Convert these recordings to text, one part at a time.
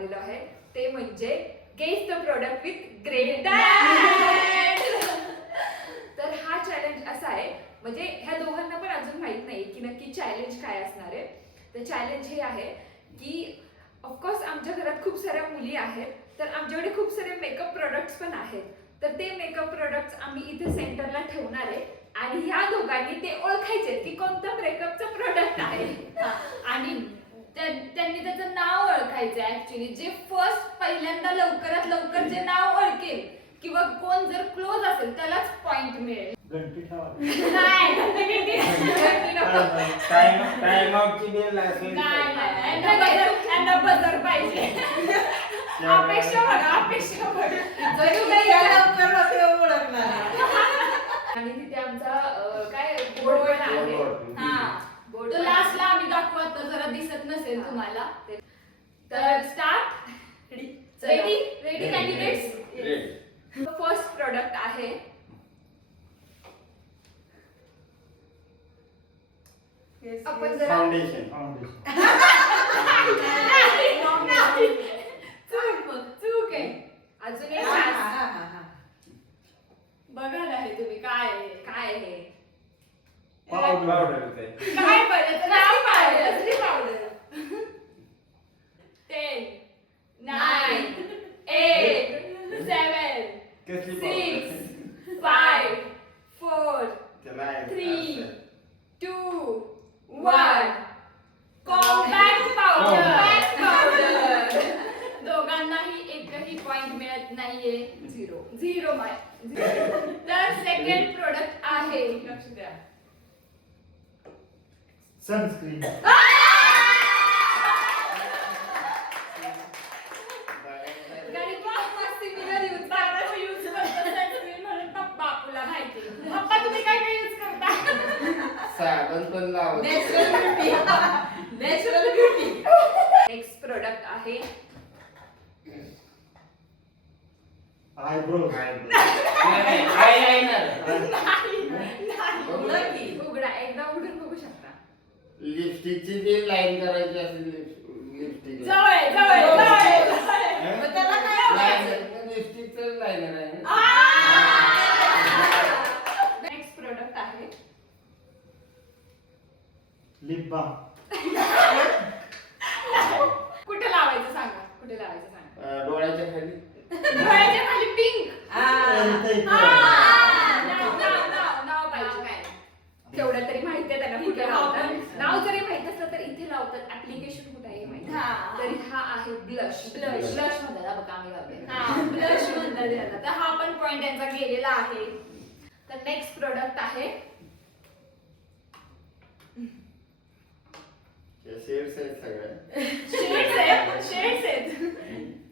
आलेलो आहे ते म्हणजे guess the product with great. तर हा चॅलेंज असा आहे, म्हणजे ह्या दोघांना पण अजून माहित नाही की नक्की चॅलेंज काय असणार आहे. तर चॅलेंज हे आहे की ऑफकोर्स आमच्या घरात खूप साऱ्या मुली आहेत, तर आमच्याकडे खूप सारे मेकअप प्रोडक्ट्स पण आहेत. तर ते मेकअप प्रोडक्ट्स आम्ही इथे सेंटरला ठेवणार आहे आणि ह्या दोघांनी ते ओळखायचे की कोणतं मेकअपचं प्रोडक्ट आहे. आणि त्यांनी त्याचं नाव ओळखायचं ऍक्च्युली. जे फर्स्ट पहिल्यांदा लवकरात लवकर जे नाव ओळखेल किंवा कोण जर क्लोज असेल त्यालाच पॉइंट मिळेल. घंटी ठेवा. नाही टाइम आउटची बेल असेल. यांना बजर पाहिजे. अपेक्षा बघा, अपेक्षा बघा. आणि तिथे आमचा काय बोर्ड पण आहे. हा, बोर्ड तो लास्टला आम्ही दाखवू. आता जरा दिसत नसेल तुम्हाला. तर start. Ready candidates. First product आहे आपण जरा फाउंडेशन. चूक आहे. अजून एक chance. बघायला आहे तुम्ही काय आहे. काय आहे पावडर. काय पाहिजे नाव पाहिजे. कसली पावडर. 10 9 8 7 कसली 6 5 4 त्याला 3 2 1. Compact powder. दोघांनाही एकही पॉइंट मिळत नाहीये. 0 तर सेकंड प्रोडक्ट आहे. लक्ष द्या. सनस्क्रीन. बापूला माहिती. पप्पा तुम्ही काय काय यूज करता. साबण पण लावतो. Natural beauty. नेक्स्ट प्रोडक्ट आहे आयब्रो. आयलाइनर. उघडा, एकदा उघडून बघू शकता. लिपस्टिकची जी लाईन करायची असेल लिपस्टिक. जवळ लिपस्टिकचं लायनर आहे. नेक्स्ट प्रोडक्ट आहे लिप बाम. कुठे लावायचं सांगा. कुठे लावायचं सांगा. डोळ्याच्या खाली. डोळ्याच्या खाली पिंक. नाव पाहिजे. काय तेवढं तरी माहिती आहे त्यांना कुठे लावतात. नाव जरी माहित असलं तर इथे लावतात. ऍप्लिकेशन कुठे आहे माहिती तरी हा आहे ब्लश. ब्लश म्हणतात बघा आम्ही लावते. ब्लश म्हणतात याला. तर हा पण पॉइंट त्यांचा गेलेला आहे. तर नेक्स्ट प्रोडक्ट आहे शेड्स आहेत सगळ्या. शेड्स आहेत.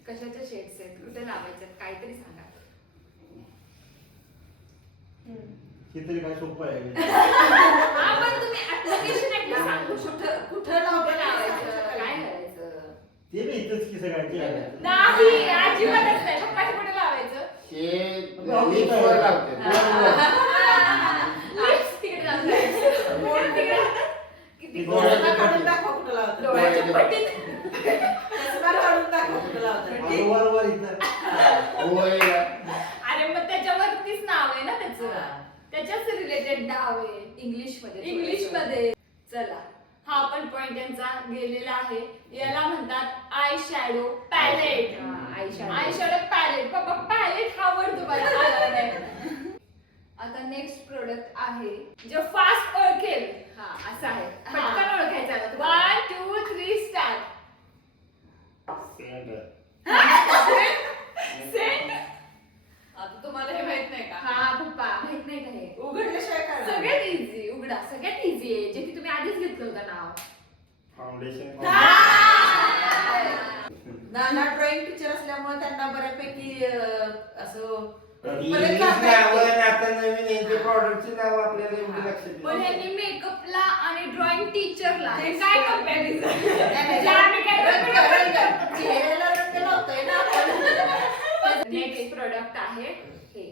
कशाचे शेड्स आहेत, कुठे लावायचे आहेत, काहीतरी सांगा. हे तरी काय सोपं आहे. हा पण तुम्ही ऍप्लिकेशन सांगू शकता. कुठं लावायचं, काय करायचं. ते नाही इथंच की सगळ्यांचे. नाही अजिबातच नाही. पप्पाच्या कुठे लावायचं. हे लिपवर लावते. लिप्स तिकडे लावायचं. बोट तिकडे. किती डोळ्याच्या डोळ्याच्या पट्टीत. वर इथं. होय. अरे मग त्याच्यावरतीच नाव आहे ना त्याचं. त्याच्याच रिलेटेड नाव आहे इंग्लिश मध्ये. चला हा पण पॉइंट यांचा गेलेला आहे. याला म्हणतात eye shadow palette. Eye shadow palette. पप्पा पॅलेट हा वर्ड तुम्हाला आला नाही. आता नेक्स्ट प्रोडक्ट आहे जो फास्ट ओळखेल. हा असं आहे. पटकन ओळखायचं आता 1 2 3 स्टार्ट. सेंट. आता तुम्हाला हे माहित नाही का. हा पप्पा माहित नाही का हे. उघडल्याशिवाय काय. सगळ्यात इझी. उघडा, सगळ्यात इझी आहे जे की तुम्ही आधीच घेतलं होतं नाव. फाउंडेशन. नाना ड्रॉइंग टीचर असल्यामुळे त्यांना बऱ्यापैकी असं आता नवीन यांचे प्रॉडक्टची नाव आपल्याला एवढी लक्षात येत पण नाही. यांनी मेकअपला आणि ड्रॉइंग टीचरला हे काय कंपॅरिझन. चेहऱ्याला रंग लावतोय ना आपण. नेक्स्ट प्रोडक्ट आहे हे.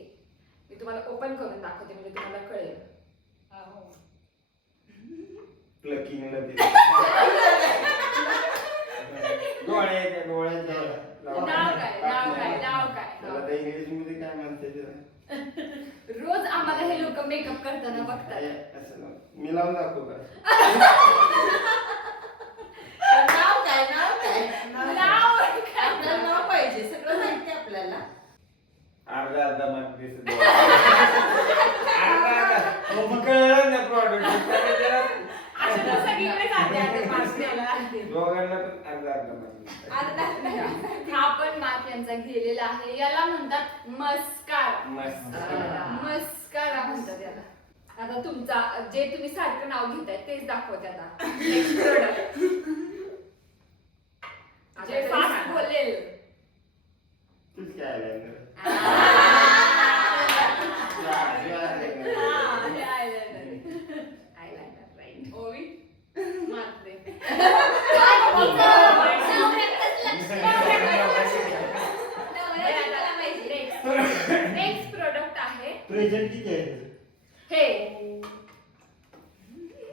मी तुम्हाला ओपन करून दाखवते म्हणजे तुम्हाला कळेल. प्लकिंगला डोळ्याच्या म्हणते तिला. रोज आम्हाला हे लोक मेकअप करताना बघतात. असं नको. मी लावून दाखवू का? नाव काय नाव आपल्याला नाव पाहिजे सगळं माहिती आपल्याला. अर्धा मार्क दिसत अर्धा मग कळलं ना प्रॉडक्ट असं तर सगळीकडे जाते आता मार्क्स द्यायला. दोघांना पण अर्धा मार्क. हा पण मार्क यांचा गेलेला आहे. याला म्हणतात मस्कारा. मस्त. मस्कारा म्हणतात याला. आता तुमचा जे तुम्ही सारखं नाव घेताय तेच दाखवते आता. नेक्स्ट प्रोडक्ट जे फास्ट बोलेल. तूच काय आलाय आयलाइनर राईट. ओवी मार्क दे. नेक्स्ट प्रोडक्ट आहे प्रेझेंट किती आहे त्याचं? हे.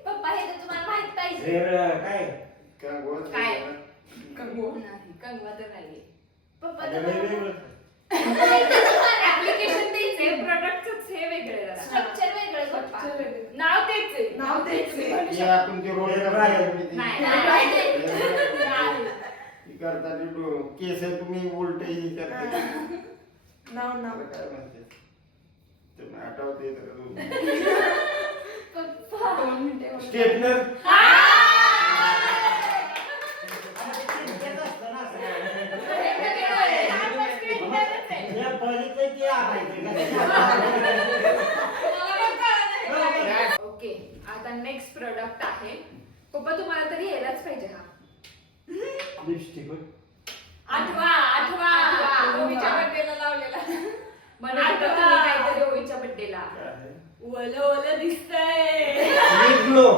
पप्पा हे तर तुम्हाला माहित पाहिजे. काय काय? कंगवा नाही, कंगवा तर नाहीये. पप्पा आणि तर वेगवेगळं. ऍप्लिकेशन तेच आहे, प्रोडक्टच हे वेगळे जरा. स्ट्रक्चर वेगळं पप्पा. नाव तेच आहे. नाव तेच आहे. हे आपण ते रोड नाही. करता केस तुम्ही उलट ही करता नाव मला काय म्हणते ते आठवते पप्पा 2 मिनिटं स्टेपनर. या बघितलं की आणायचं. ओके, आता नेक्स्ट प्रोडक्ट आहे. पप्पा तुम्हाला तरी यायलाच पाहिजे हा. लिपस्टिक होय. आठवा ओवीच्या बर्थडेला लावलेला. मला वाटतं तुम्ही काहीतरी ओवीच्या बर्थडेला. ओलं ओलं दिसतंय. Lip glow.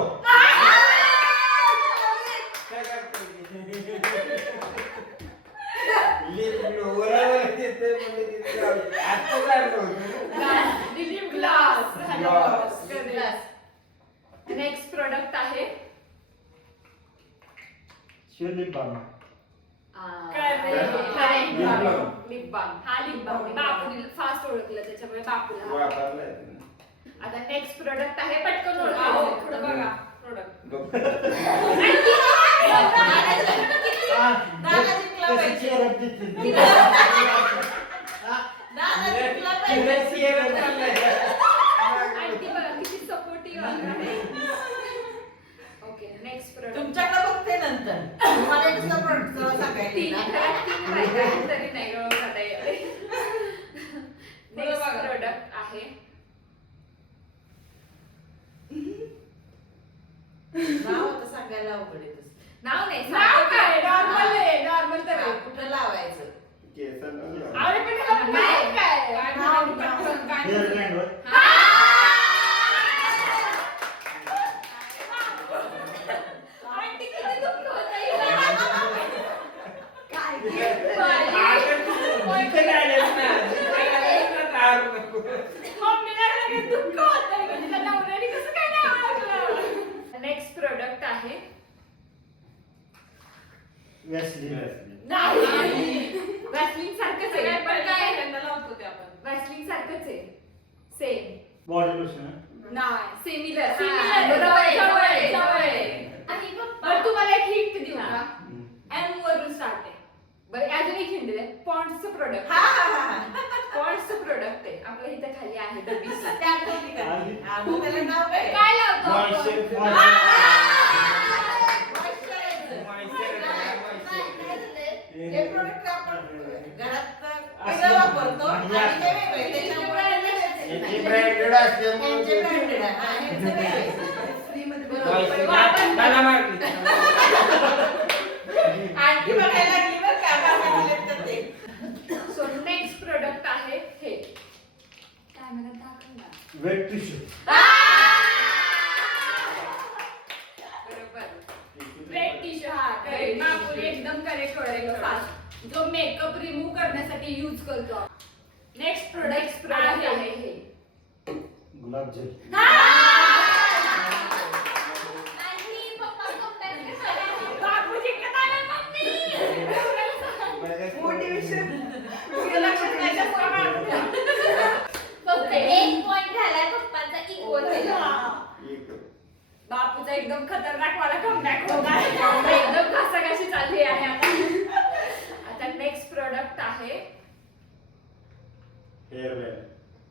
लिप ग्लो वला येते म्हणजे तिथे आता काढलो lip gloss. Gloss. Next product आहे लिप बाम. Lip balm. हा लिप बाम. बापूने फास्ट ओळखलं त्याच्यामुळे बापूला. वापरलाय आता नेक्स्ट प्रोडक्ट आहे, पटकन हो, ओळखा. पुढं बघा प्रोडक्ट. दादा जिंकला पाहिजे. चेहऱ्यात दिसते. दादा जिंकला पाहिजे. आणि ती बघा किती सपोर्टिव्ह आहे. Okay, next product. तुमच्याकडे बघते नंतर. तुम्हाला एक सपोर्ट तीन सांगायचं. पाहिजे तरी नाही ओळखता येत. नेक्स्ट बघा. प्रोडक्ट आहे नाव आता सांगायला अवघड आहे तसं. नाव नाही नाव काय? नॉर्मल आहे, नॉर्मल तर हा, आहे. कुठं लावायचं? केसांना अरे पण ह्याला माहित काय? नाव, पटकन काय? हेअर ब्रँड होय. आंटी किती दुःख होतं हिला. मम्मीला लगेच दुःख होतंय की तिच्या नवऱ्याने कसं काय नाव ओळखलं. नेक्स्ट प्रोडक्ट आहे वॅसलीन. वॅसलीन सारखंच आहे पण काय लावतो ते आपण. वॅसलीन सारखंच आहे. सेम. Body lotion. नाही. सिमिलर. Similar. जवळ आहे, जवळ आहे. आणि बरं तुम्हाला एक हिंट देऊ हा. का? M वरून स्टार्ट आहे. बरं अजून एक हिंट दे. पॉन्ड्सचं प्रोडक्ट. हा, हा, हा, हा. पॉन्ड्सचं प्रोडक्ट आहे. आपल्या इथं खाली आहे डब्बीची. त्या ठिकाणी. हा, मग त्याला नाव काय? काय लावतो आपण? हे product आपण घरात वेगळं वापरतो आणि हे वेगळे. त्याच्यामुळे याची ब्रँडेड असल्यामुळे यांचे branded आहे. हा, यांचं वेगळं आहे. फ्रीमध्ये बरोबर. आणखी बघायला लागली बरं का? बाबा दिलेत तर ते. सो नेक्स्ट प्रोडक्ट आहे हे. काय मला दाखव ना. Wet tissue. बरोबर. Wet tissue, हा, correct. बापूने एकदम करेक्ट ओळखलं फास्ट. जो मेकअप रिमूव्ह करण्यासाठी यूज करतो. नेक्स्ट प्रोडक्ट प्रोडक्ट आहे हे. गुलाबजल. बापूजी कदाले मम्मी. Motivation. तुझं लक्षात नाही जास्त काढून. आमचा एकदम खतरनाक वाला कमबॅक होणार. एकदम घासाघाशी चालली आहे आता. आता नेक्स्ट प्रोडक्ट आहे hair band.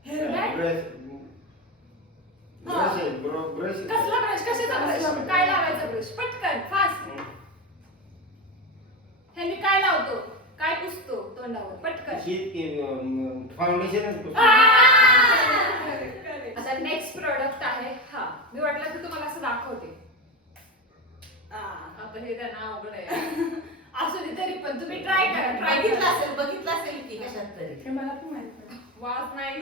Hair band? Brush. कसला ब्रश? कशाचा ब्रश? काय लावायचा ब्रश? पटकन फास्ट. ह्यानी काय लावतो? काय पुसतो तोंडावर? पटकन. फाउंडेशन. आता नेक्स्ट प्रोडक्ट आहे हा. मी वाटलं की तुम्हाला असं दाखवते. आता हे त्यांना अवघड आहे. असू दे तरी पण तुम्ही ट्राय करा. ट्राय बघितलं असेल की कशात तरी. हे मला पण माहित नाही. वास नाही.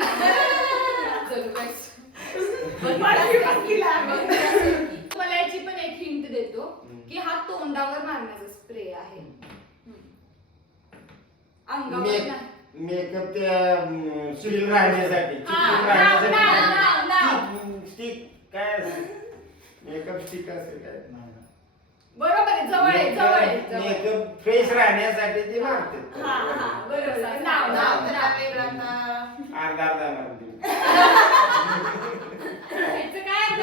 चल next. तुम्हाला याची पण एक हिंट देतो की हा तोंडावर मारण्याचा स्प्रे आहे. अंगावर नाही. मेकअप त्या स्टील राहण्यासाठी. स्टिक काय मेकअप स्टिक असेल काय. बरोबर आहे. जवळ आहे. जवळ आहे. मेकअप फ्रेश राहण्यासाठी ते मारतात. बरोबर आहे. नाव नाव नाव त्याला नाव. वेगळं आता. अर्धा मारते. ह्याचं काय अर्थ?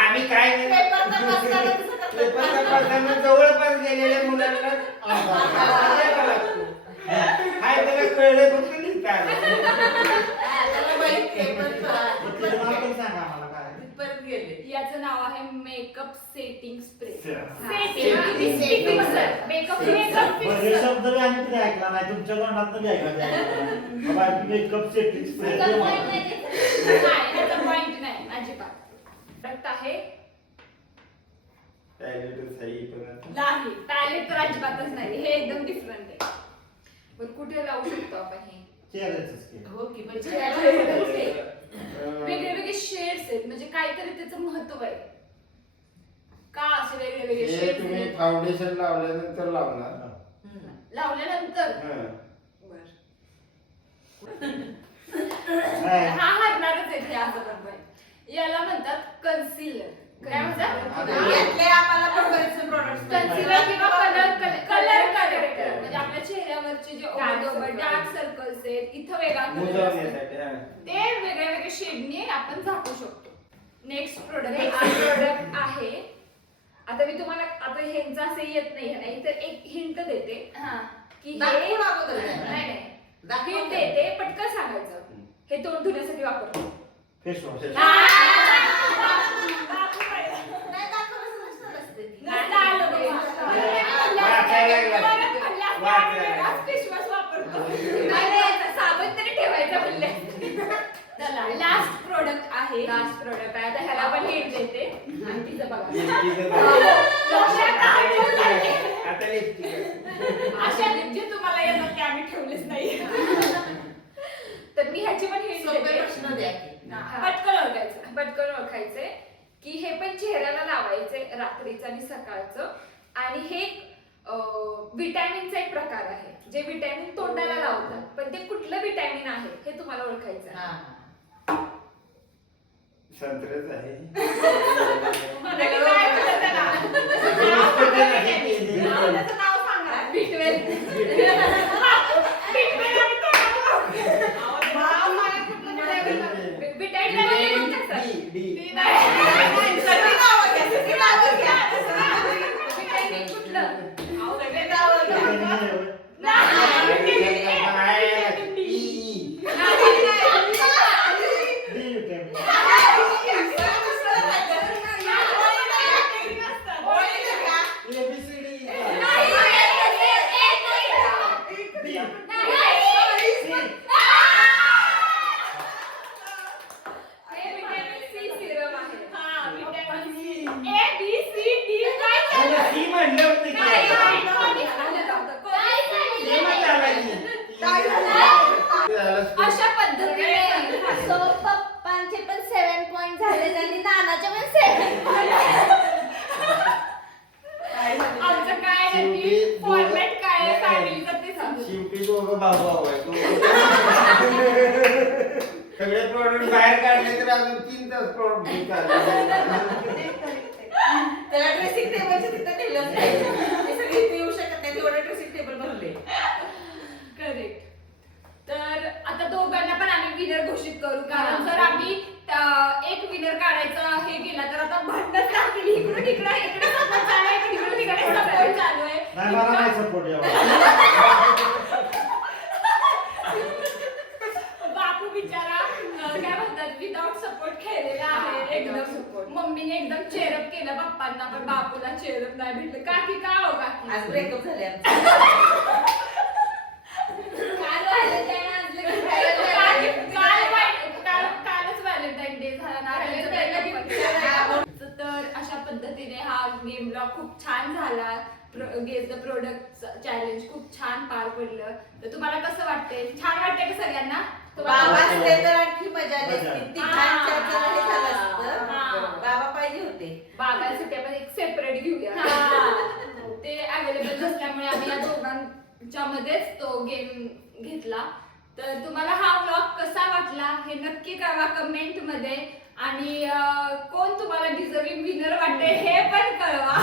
आम्ही काय नाही. पेपर तपास करायला तसं करतात. पेपर तपासताना जवळपास गेलेल्या मुलांना द्यावा लागतो. हाय त्याला कळलं फक्त लिहिता आलं. त्याला माहित नाही, पण तिचं नाव पण सांगा आम्हाला काय. तिथपर्यंत गेले. याचं नाव आहे makeup setting spray. Setting fixer. Makeup makeup बरं, हे फिक्सर. शब्द बी आम्ही कधी ऐकला नाही. तुमच्या तोंडात बी ऐकला नाही. बाबा मेकअप सेटिंग स्प्रे. नाही याचा पॉइंट नाही अजिबात. प्रोडक्ट आहे टॉयलेटच आहे पण आता. नाही पॅलेट तर अजिबातच नाही. हे एकदम डिफरंट आहे. पण कुठे लावू शकतो आपण हे? चेहऱ्याचंच केलं. हो की पण वेगळे वेगळे शेड्स आहेत म्हणजे काहीतरी त्याचं महत्व आहे. का असे वेगळे वेगळे हे शेड्स तुम्ही आहेत? फाउंडेशन लावल्यानंतर लावणार. लावल्यानंतर हं. नाही. हा हरणारच आहे हे असं पण पण. याला म्हणतात कन्सिलर. काय म्हणतात? यातले आम्हाला पण बरेचसे products कन्सिलर किंवा कलर कलर Correct. म्हणजे आपल्या चेहऱ्यावरचे जे Dark circles. डार्क सर्कल्स आहेत इथं वेगळा कलर मुजवण्यासाठी. हं. ते वेगळ्या वेगळ्या शेडने आपण झाकू शकतो. नेक्स्ट प्रोडक्ट प्रोडक्ट आहे. आता मी तुम्हाला आता ह्यांचं असं येत नाही तर एक हिंट देते की हे दाखवून अगोदर काय? नाही नाही दाखवून हिंट देते पटकन सांगायचं. हे तोंड धुण्यासाठी वापरतो. Face wash. नाही दाखवलं असं नसते ती. विश्वास वापरतो. नाही नाही साबण तरी ठेवायचा म्हणले. चला लास्ट प्रोडक्ट आहे. लास्ट प्रोडक्ट आहे. आता ह्याला पण हिंट देते आणि तिचं बघा. लिपस्टिक आहे. आता लिपस्टिक आहे. अशा जे तुम्हाला येतात ते आम्ही ठेवलेच नाही. तर मी ह्याची पण हिंट सोपे देते. प्रश्न द्या की. पटकन ओळखायचं. पटकन ओळखायचे की हे पण चेहऱ्याला लावायचे रात्रीचं आणि सकाळचं. आणि हे विटॅमिनचा एक प्रकार आहे जे विटॅमिन तोंडाला लावतात. पण ते कुठलं विटॅमिन आहे हे तुम्हाला ओळखायचं आहे. हा. संत्र्याच आहे. मला की काय कळलं त्याला? त्याचं नाव सांगा. B12. विटॅमिन मध्ये कोणतं असतं? सगळी नावं घ्या, सगळी नावं घ्या. विटॅमिन कुठलं? सगळी नावं घ्या. D vitamin. ABCD. डी. हे विटॅमिन सी सिरम आहे. A, B, C, D काय मला ती म्हणलं होतं की. काय ते म्हणलं आला की. ते झालं. अशा पद्धतीने सो पप्पांचे पण 7 पॉइंट झाले आणि नानाचे पण 7 आमचं काय नक्की शेवटी फॉर्मॅट काय आहे दोघं- फॅमिलीचं ते सांगू. शेवटी दोघं भाऊ आहे. सगळे प्रॉडक्ट बाहेर काढले तर अजून 3 तास प्रॉडक्ट त्याला ड्रेसिंग टेबलच्या तिथं नेलं नाही. ते सगळे इथे येऊ शकत नाही तेवढे ड्रेसिंग टेबल भरले. करेक्ट. तर आता दोघांना पण आम्ही विनर घोषित करू कारण जर आम्ही एक विनर काढायचा हे केलं केला तर आता भांडण लागतील इकडून इकडे इकडे सपोर्ट चालू आहे इकडून इकडे सपोर्ट चालू आहे नाही मला नाही सपोर्ट यावा. बापू बिचारा काय म्हणतात विदाउट सपोर्ट खेळलेला आहे एकदम support. मम्मीने एकदम चेअरअप केलं पप्पांना पण बापूला चेअरअप नाही भेटलं काकी का हो काकी आज ब्रेकअप झाले आमचे. काल व्हायलेंटाईन आणलं की कालच व्हॅलेंटाईन डे झाला नारळाचं breakup पण. तर अशा पद्धतीने हा गेम ब्लॉग खूप छान झाला गेस द प्रोडक्ट चॅलेंज खूप छान पार पडलं तर तुम्हाला कसं वाटतंय छान वाटतंय का सगळ्यांना बाबा असते तर आणखी मजा आली असती. ती छान चर्चा हे झालं असतं. हा. बाबा पाहिजे होते. बाबांसाठी आपण एक सेपरेट घेऊया. हा. ते अवेलेबल नसल्यामुळे आम्ही या दोघांच्या मध्येच तो गेम घेतला तर तुम्हाला हा व्लॉग कसा वाटला हे नक्की कळवा कमेंट मध्ये आणि कोण तुम्हाला डिझर्विंग विनर वाटते हे पण कळवा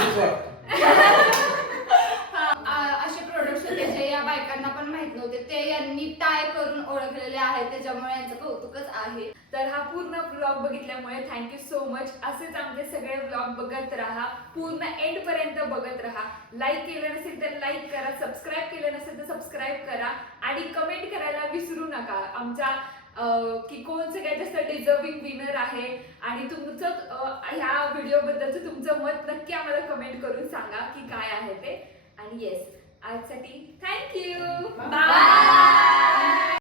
असे प्रोडक्ट्स होते जे या बायकांना पण माहित नव्हते ते यांनी टाय करून ओळखलेले आहेत त्याच्यामुळे यांचं कौतुकच आहे तर हा पूर्ण ब्लॉग बघितल्यामुळे थँक्यू सो मच. असेच आमचे सगळे ब्लॉग बघत राहा पूर्ण एंड पर्यंत बघत राहा. लाईक केलं नसेल तर लाईक करा, सबस्क्राईब केलं नसेल तर सबस्क्राईब करा आणि कमेंट करायला विसरू नका आमच्या की कोण सगळ्यात जास्त डिझर्विंग विनर आहे आणि तुमचं ह्या व्हिडिओ बद्दलचं तुमचं मत नक्की आम्हाला कमेंट करून सांगा की काय आहे ते. आणि येस आजसाठी थँक्यू बाय